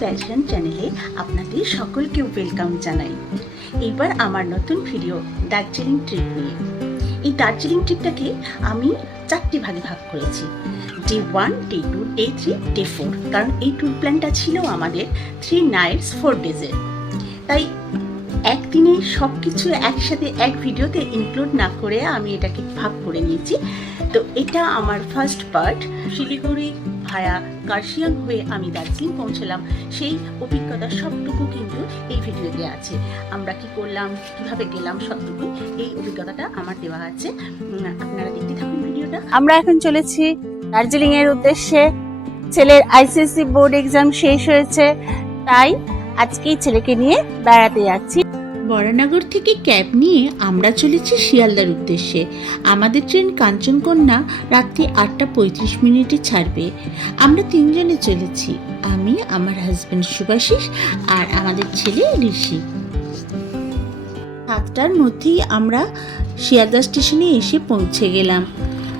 Passion চ্যানেলে আপনাদের সকলকে ওয়েলকাম জানাই। এবার আমার নতুন ভিডিও দার্জিলিং ট্রিপ নিয়ে। এই দার্জিলিং ট্রিপটাকে আমি 4টি ভাগে ভাগ করেছি, ডে 1, ডে 2, ডে 3, ডে 4। কারণ এই ট্যুর প্ল্যানটা ছিল আমাদের 3 nights 4 days-এর। তাই একদিনে সব কিছু একসাথে এক ভিডিওতে ইনক্লুড না করে আমি এটাকে ভাগ করে নিয়েছি। তো এটা আমার ফার্স্ট পার্ট। শিলিগুড়ি ভায়া কার্শিয়াং হয়ে আমি দার্জিলিং পৌঁছলাম, সেই অভিজ্ঞতা সবটুকু কিন্তু এই ভিডিওতে আছে। আমরা কি করলাম, কিভাবে গেলাম, সবটুকু এই অভিজ্ঞতাটা আমার দেওয়া আছে। আপনারা দেখতে থাকুন ভিডিওটা। আমরা এখন চলেছি দার্জিলিং এর উদ্দেশ্যে। ছেলের আইসিএসসি বোর্ড এক্সাম শেষ হয়েছে, তাই আজকেই ছেলেকে নিয়ে বেড়াতে যাচ্ছি। বরানগর থেকে ক্যাব নিয়ে আমরা চলেছি শিয়ালদার উদ্দেশ্যে। আমাদের ট্রেন কাঞ্চনকন্যা রাত্রি 8:35 ছাড়বে। আমরা 3 জনে চলেছি, আমি, আমার হাজব্যান্ড শুভাশিস আর আমাদের ছেলে ঋষি। 7টার মধ্যেই আমরা শিয়ালদা স্টেশনে এসে পৌঁছে গেলাম।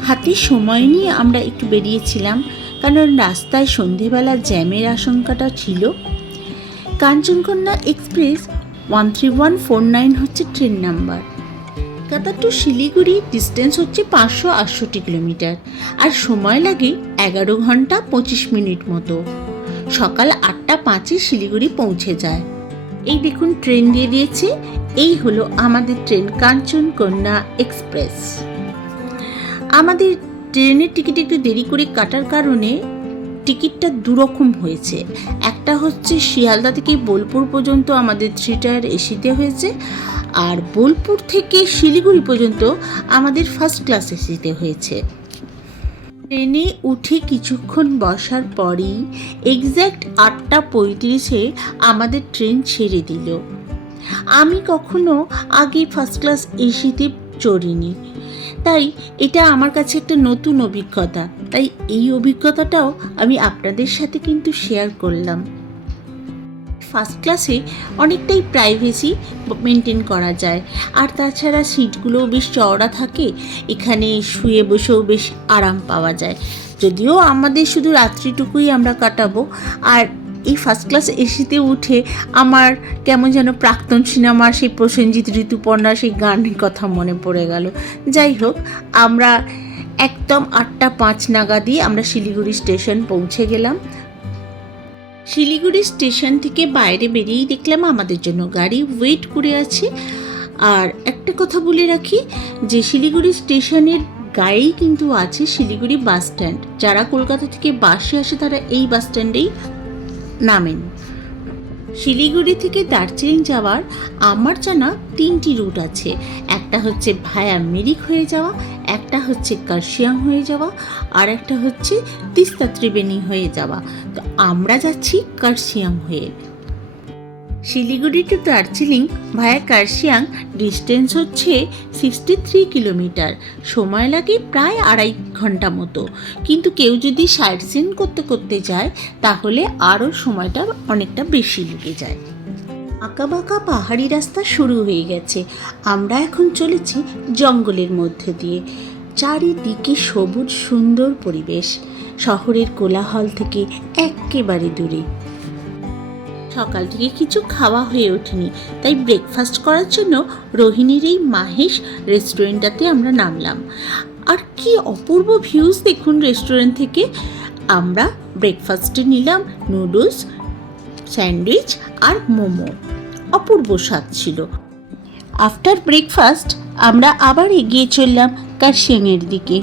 হাতে সময় নিয়ে আমরা একটু বেরিয়েছিলাম, কারণ রাস্তায় সন্ধেবেলা জ্যামের আশঙ্কাটা ছিল। কাঞ্চনকন্যা এক্সপ্রেস 13149 হচ্ছে train number. Kolkata to Siliguri distance হচ্ছে 568 কিলোমিটার, আর সময় লাগে 11 ঘন্টা 25 মিনিট মতো। সকাল 8:05 শিলিগুড়ি পৌঁছে যায়। এই দেখুন ট্রেন দিয়ে দিয়েছে, এই হলো আমাদের ট্রেন কাঞ্চনকন্যা এক্সপ্রেস। আমাদের ট্রেনের টিকিট একটু দেরি করে কাটার কারণে টিকিটটা দুরকম হয়েছে। একটা হচ্ছে শিয়ালদা থেকে বোলপুর পর্যন্ত আমাদের 3 টায়ার এসিতে হয়েছে, আর বোলপুর থেকে শিলিগুড়ি পর্যন্ত আমাদের ফার্স্ট ক্লাস এসিতে হয়েছে। ট্রেনে উঠে কিছুক্ষণ বসার পরই এক্স্যাক্ট 8:35 আমাদের ট্রেন ছেড়ে দিল। আমি কখনো আগে ফার্স্ট ক্লাস এসিতে চড়িনি, তাই এটা আমার কাছে একটা নতুন অভিজ্ঞতা। তাই এই অভিজ্ঞতাটাও আমি আপনাদের সাথে কিন্তু শেয়ার করলাম। ফার্স্ট ক্লাসে অনেকটাই প্রাইভেসি মেনটেন করা যায়, আর তাছাড়া সিটগুলোও বেশ চওড়া থাকে, এখানে শুয়ে বসেও বেশ আরাম পাওয়া যায়। যদিও আমাদের শুধু রাত্রিটুকুই আমরা কাটাবো, আর এই ফার্স্ট ক্লাস এসিতে উঠে আমার কেমন যেন প্রাক্তন সিনেমার সেই প্রসেনজিৎ ঋতুপর্ণা সেই গানের কথা মনে পড়ে গেল। যাই হোক, আমরা একদম 8:05 নাগাদই আমরা শিলিগুড়ি স্টেশন পৌঁছে গেলাম। শিলিগুড়ি স্টেশন থেকে বাইরে বেরিয়েই দেখলাম আমাদের জন্য গাড়ি ওয়েট করে আছে। আর একটা কথা বলে রাখি যে শিলিগুড়ি স্টেশনের গায়েই কিন্তু আছে শিলিগুড়ি বাস স্ট্যান্ড। যারা কলকাতা থেকে বাসে আসে তারা এই বাস স্ট্যান্ডেই নামেন। শিলিগুড়ি থেকে দার্জিলিং যাওয়ার আমার জানা 3টি রুট আছে। একটা হচ্ছে ভায়া মিরিক হয়ে যাওয়া, একটা হচ্ছে কার্শিয়াং হয়ে যাওয়া, আর একটা হচ্ছে তিস্তা ত্রিবেণী হয়ে যাওয়া। তো আমরা যাচ্ছি কার্শিয়াং হয়ে। শিলিগুড়ি টু দার্জিলিং ভায়া কার্শিয়াং ডিস্টেন্স হচ্ছে 63 কিলোমিটার। সময় লাগে প্রায় 2.5 ঘন্টা মতো, কিন্তু কেউ যদি সাইট সিন করতে করতে যায় তাহলে আরও সময়টা অনেকটা বেশি লেগে যায়। আঁকাবাঁকা পাহাড়ি রাস্তা শুরু হয়ে গেছে। আমরা এখন চলেছি জঙ্গলের মধ্যে দিয়ে। চারিদিকে সবুজ সুন্দর পরিবেশ, শহরের কোলাহল থেকে একেবারে দূরে। সকাল থেকে কিছু খাওয়া হয়ে ওঠেনি, তাই ব্রেকফাস্ট করার জন্য রোহিণীর এই মাহেশ রেস্টুরেন্টটাতে আমরা নামলাম। আর কি অপূর্ব ভিউজ দেখুন রেস্টুরেন্ট থেকে। আমরা ব্রেকফাস্টে নিলাম নুডলস, স্যান্ডউইচ আর মোমো। অপূর্ব স্বাদ ছিল। আফটার ব্রেকফাস্ট আমরা আবার এগিয়ে চললাম কার্শিয়াংয়ের দিকে।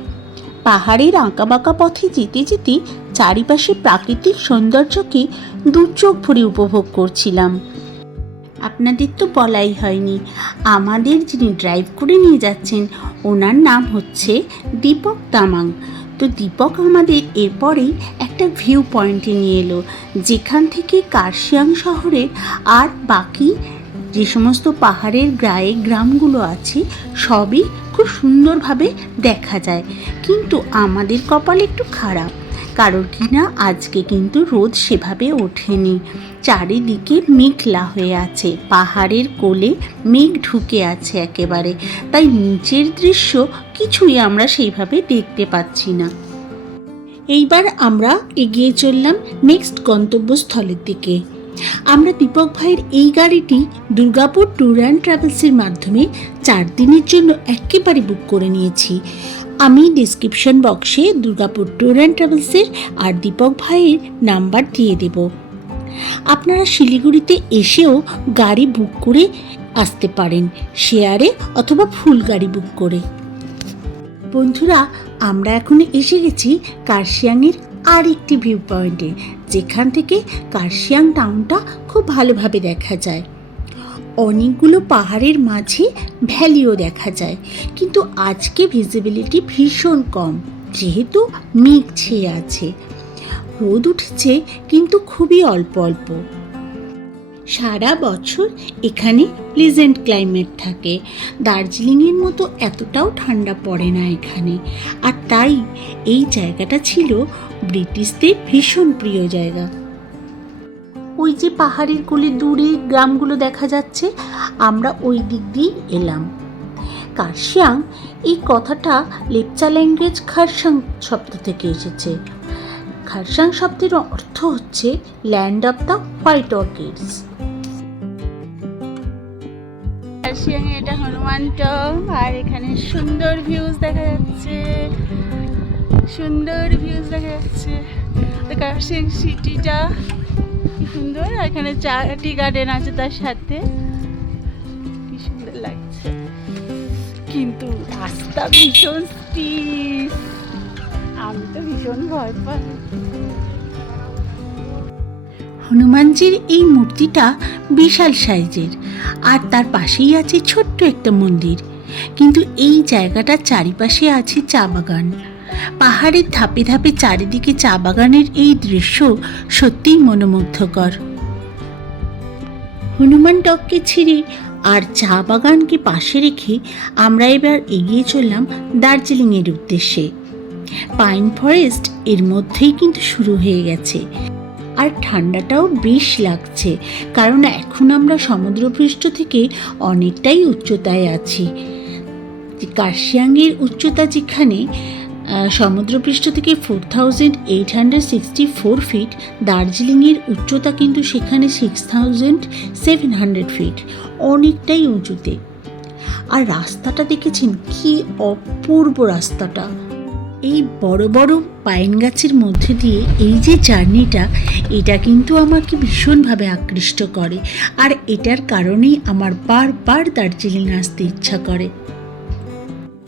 পাহাড়ের আঁকাবাঁকা পথে যেতে যেতে চারিপাশে প্রাকৃতিক সৌন্দর্যকে দু চোখ ভরে উপভোগ করছিলাম। আপনাদের তো বলাই হয়নি, আমাদের যিনি ড্রাইভ করে নিয়ে যাচ্ছেন ওনার নাম হচ্ছে দীপক তামাং। তো দীপক আমাদের এরপরেই একটা ভিউ পয়েন্টে নিয়ে এলো, যেখান থেকে কার্শিয়াং শহরের আর বাকি যে সমস্ত পাহাড়ের গায়ে গ্রামগুলো আছে সবই খুব সুন্দরভাবে দেখা যায়। কিন্তু আমাদের কপাল একটু খারাপ, কারণ কিনা আজকে কিন্তু রোদ সেভাবে ওঠেনি। চারিদিকে মেঘলা হয়ে আছে, পাহাড়ের কোলে মেঘ ঢুকে আছে একেবারে, তাই নিচের দৃশ্য কিছুই আমরা সেইভাবে দেখতে পাচ্ছি না। এইবার আমরা এগিয়ে চললাম নেক্সট গন্তব্যস্থলের দিকে। আমরা দীপক ভাইয়ের এই গাড়িটি দুর্গাপুর ট্যুর অ্যান্ড ট্রাভেলসের মাধ্যমে 4 দিনের জন্য একেবারে বুক করে নিয়েছি। আমি ডিসক্রিপশন বক্সে দুর্গাপুর ট্যুর অ্যান্ড ট্রাভেলসের আর দীপক ভাইয়ের নাম্বার দিয়ে দেব। আপনারা শিলিগুড়িতে এসেও গাড়ি বুক করে আসতে পারেন, শেয়ারে অথবা ফুল গাড়ি বুক করে। বন্ধুরা, আমরা এখন এসে গেছি কার্শিয়াংয়ের আর একটি ভিউ পয়েন্টে, যেখান থেকে কার্শিয়াং টাউনটা খুব ভালোভাবে দেখা যায়। অনেকগুলো পাহাড়ের মাঝে ভ্যালিও দেখা যায়, কিন্তু আজকে ভিজিবিলিটি ভীষণ কম, যেহেতু মেঘ ছেয়ে আছে। রোদ উঠেছে কিন্তু খুবই অল্প অল্প। সারা বছর এখানে প্লেজেন্ট ক্লাইমেট থাকে। দার্জিলিংয়ের মতো এতটাও ঠান্ডা পড়ে না এখানে, আর তাই এই জায়গাটা ছিল ব্রিটিশদের ভীষণ প্রিয় জায়গা। ওই যে পাহাড়ের কোলে দূরে গ্রামগুলো দেখা যাচ্ছে, আমরা ওই দিক দিয়েই এলাম। কার্শিয়াং এই কথাটা লেপচা ল্যাঙ্গুয়েজ খারসাং শব্দ থেকে এসেছে। খারসাং শব্দের অর্থ হচ্ছে land of the white orchids. Kurseong এটা হনুমান টং, আর এখানে সুন্দর ভিউজ দেখা যাচ্ছে, সুন্দর ভিউজ দেখা যাচ্ছে। কার্শিয়াং সিটিটা কি সুন্দর, এখানে টি গার্ডেন আছে তার সাথে, কি সুন্দর লাগছে। কিন্তু রাস্তা ভীষণ স্টিপ, আমি তো ভীষণ ভয় পাই। হনুমানজির এই মূর্তিটা বিশাল সাইজের, আর তার পাশেই আছে ছোট্ট একটা মন্দির। কিন্তু এই জায়গাটার চারিপাশে আছে চা বাগান। পাহাড়ের ধাপে ধাপে চারিদিকে চা বাগানের এই দৃশ্য সত্যিই মনোমুগ্ধকর। হনুমান টককে ছিঁড়ে আর চা বাগানকে পাশে রেখে আমরা এবার এগিয়ে চললাম দার্জিলিংয়ের উদ্দেশ্যে। পাইন ফরেস্ট এর মধ্যেই কিন্তু শুরু হয়ে গেছে, আর ঠান্ডাটাও বেশ লাগছে, কারণ এখন আমরা সমুদ্রপৃষ্ঠ থেকে অনেকটাই উচ্চতায় আছি। কার্শিয়াংয়ের উচ্চতা যেখানে সমুদ্রপৃষ্ঠ থেকে 4864 ফিট, দার্জিলিংয়ের উচ্চতা কিন্তু সেখানে 6700 ফিট, অনেকটাই উঁচুতে। আর রাস্তাটা দেখেছেন কি অপূর্ব রাস্তাটা। এই বড় বড় পাইন গাছের মধ্যে দিয়ে এই যে জার্নিটা, এটা কিন্তু আমাকে ভীষণভাবে আকৃষ্ট করে, আর এটার কারণেই আমার বারবার দার্জিলিং আসতে ইচ্ছা করে।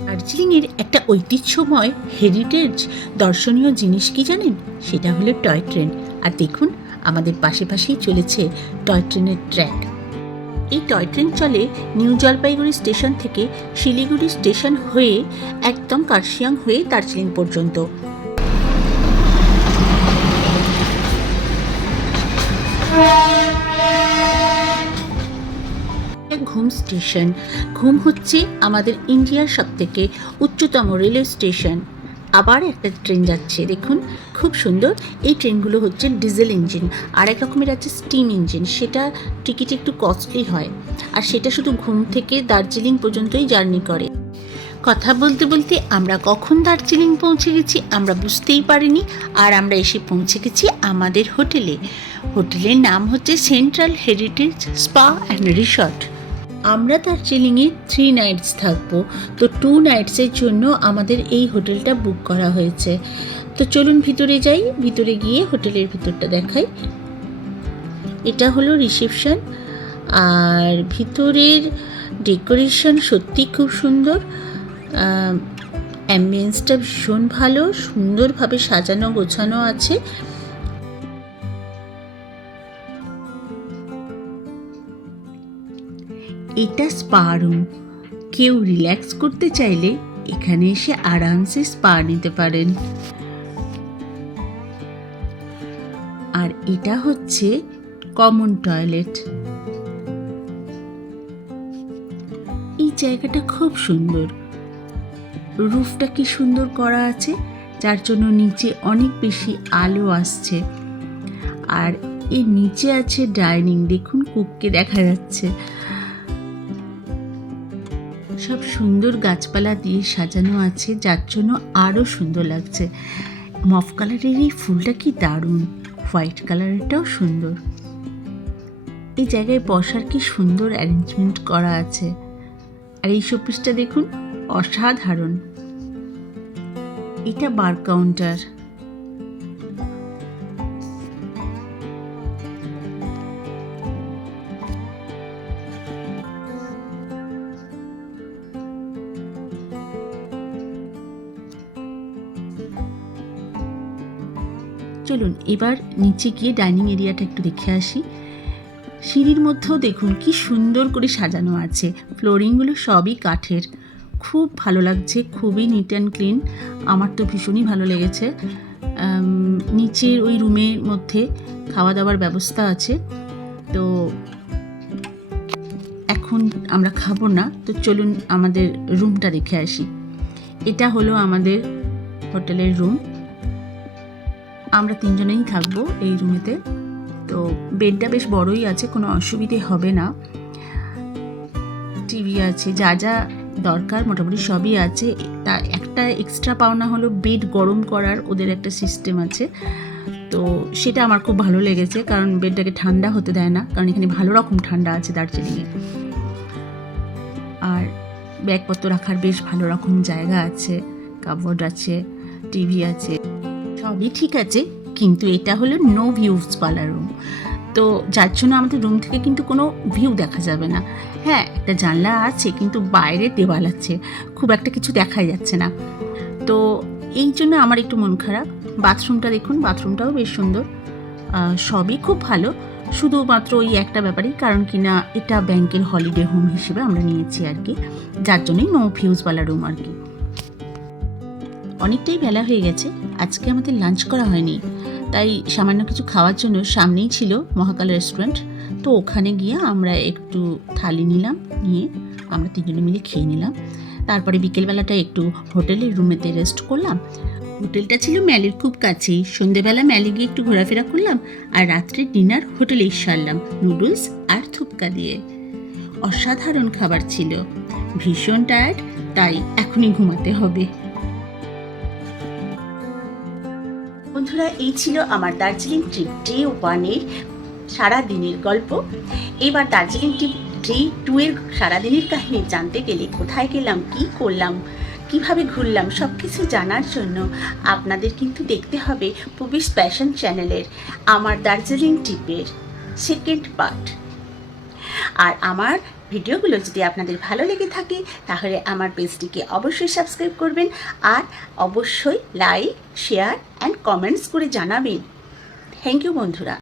দার্জিলিংয়ের একটা ঐতিহ্যময় হেরিটেজ দর্শনীয় জিনিস কি জানেন? সেটা হলো টয় ট্রেন। আর দেখুন, আমাদের পাশে পাশেই চলেছে টয় ট্রেনের ট্র্যাক। এই টয় ট্রেন চলে নিউ জলপাইগুড়ি স্টেশন থেকে শিলিগুড়ি স্টেশন হয়ে একদম কার্শিয়াং হয়ে দার্জিলিং পর্যন্ত। ঘুম স্টেশন। ঘুম হচ্ছে আমাদের ইন্ডিয়ার সবথেকে উচ্চতম রেলওয়ে স্টেশন। আবার একটা ট্রেন যাচ্ছে, দেখুন খুব সুন্দর। এই ট্রেনগুলো হচ্ছে ডিজেল ইঞ্জিন, আর এক রকমের আছে স্টিম ইঞ্জিন। সেটা টিকিট একটু কস্টলি হয়, আর সেটা শুধু ঘুম থেকে দার্জিলিং পর্যন্তই জার্নি করে। কথা বলতে বলতে আমরা কখন দার্জিলিং পৌঁছে গেছি আমরা বুঝতেই পারিনি, আর আমরা এসে পৌঁছে গেছি আমাদের হোটেলে। হোটেলের নাম হচ্ছে central heritage spa and resort. আমরা দার্জিলিংয়ে 3 নাইটস থাকবো, তো 2 নাইটসের জন্য আমাদের এই হোটেলটা বুক করা হয়েছে। তো চলুন ভিতরে যাই, ভিতরে গিয়ে হোটেলের ভিতরটা দেখাই। এটা হলো রিসেপশন, আর ভিতরের ডেকোরেশন সত্যি খুব সুন্দর। অ্যাম্বিয়েন্সটা ভীষণ ভালো, সুন্দরভাবে সাজানো গোছানো আছে। এটা স্পা রুম। কেউ রিল্যাক্স করতে চাইলে এখানে এসে আরামসে স্পা নিতে পারেন। আর এটা হচ্ছে কমন টয়লেট। এই জায়গাটা খুব সুন্দর, রুফটা কি সুন্দর করা আছে, যার জন্য নিচে অনেক বেশি আলো আসছে। আর এর নিচে আছে ডাইনিং, দেখুন কুককে দেখা যাচ্ছে। সব সুন্দর গাছপালা দিয়ে সাজানো আছে, যার জন্য আরো সুন্দর লাগছে। মফ কালারের এই ফুলটা কি দারুণ, হোয়াইট কালারেরটাও সুন্দর। এই জায়গায় বসার কি সুন্দর অ্যারেঞ্জমেন্ট করা আছে। আর এই শোপিসটা দেখুন, অসাধারণ। এটা বার কাউন্টার। চলুন এবার নিচে গিয়ে ডাইনিং এরিয়াটা একটু দেখে আসি। সিঁড়ির মধ্যেও দেখুন কি সুন্দর করে সাজানো আছে, ফ্লোরিংগুলো সবই কাঠের, খুব ভালো লাগছে, খুবই নিট অ্যান্ড ক্লিন। আমার তো ভীষণই ভালো লেগেছে। নিচের ওই রুমের মধ্যে খাওয়া দাওয়ার ব্যবস্থা আছে, তো এখন আমরা খাবো না, তো চলুন আমাদের রুমটা দেখে আসি। এটা হলো আমাদের হোটেলের রুম। আমরা 3 জনেই থাকবো এই রুমেতে। তো বেডটা বেশ বড়ই আছে, কোনো অসুবিধে হবে না। টিভি আছে, যা যা দরকার মোটামুটি সবই আছে। তা একটা এক্সট্রা পাওনা হলো বেড গরম করার ওদের একটা সিস্টেম আছে, তো সেটা আমার খুব ভালো লেগেছে, কারণ বেডটাকে ঠান্ডা হতে দেয় না, কারণ এখানে ভালো রকম ঠান্ডা আছে দার্জিলিংয়ে। আর ব্যাগপত্র রাখার বেশ ভালো রকম জায়গা আছে, কাপবোর্ড আছে, টিভি আছে, সবই ঠিক আছে। কিন্তু এটা হলো নো ভিউজ ওয়ালা রুম, তো যার জন্য আমাদের রুম থেকে কিন্তু কোনো ভিউ দেখা যাবে না। হ্যাঁ, একটা জানলা আছে কিন্তু বাইরে দেওয়াল আছে, খুব একটা কিছু দেখা যাচ্ছে না, তো এই জন্য আমার একটু মন খারাপ। বাথরুমটা দেখুন, বাথরুমটাও বেশ সুন্দর, সবই খুব ভালো। শুধুমাত্র ওই একটা ব্যাপারই, কারণ কিনা এটা ব্যাংকের হলিডে হোম হিসেবে আমরা নিয়েছি আর কি, যার জন্যই নো ভিউজওয়ালা রুম আর কি। অনেকটাই বেলা হয়ে গেছে, আজকে আমাদের লাঞ্চ করা হয়নি, তাই সামান্য কিছু খাওয়ার জন্য সামনেই ছিল মহাকাল রেস্টুরেন্ট, তো ওখানে গিয়ে আমরা একটু থালি নিলাম, নিয়ে আমরা 3 জনে মিলে খেয়ে নিলাম। তারপরে বিকেলবেলাটা একটু হোটেলের রুমেতে রেস্ট করলাম। হোটেলটা ছিল ম্যালির খুব কাছেই, সন্ধেবেলা ম্যালি গিয়ে একটু ঘোরাফেরা করলাম, আর রাত্রে ডিনার হোটেলেই সারলাম নুডলস আর থুপকা দিয়ে। অসাধারণ খাবার ছিল, ভীষণ টায়ার্ড, তাই এখনই ঘুমাতে হবে। বন্ধুরা, এই ছিল আমার দার্জিলিং ট্রিপ ডে 1-এর সারাদিনের গল্প। এবার দার্জিলিং ট্রিপ ডে 2-এর সারাদিনের কাহিনী জানতে গেলে কোথায় গেলাম, কি করলাম, কিভাবে ঘুরলাম, সব কিছু জানার জন্য আপনাদের কিন্তু দেখতে হবে পুবিস প্যাশন চ্যানেলের আমার দার্জিলিং ট্রিপের 2nd পার্ট। আর আমার ভিডিওগুলো যদি আপনাদের ভালো লেগে থাকে তাহলে আমার পেজটিকে অবশ্যই সাবস্ক্রাইব করবেন, আর অবশ্যই লাইক, শেয়ার অ্যান্ড কমেন্টস করে জানাবেন। থ্যাংক ইউ বন্ধুরা।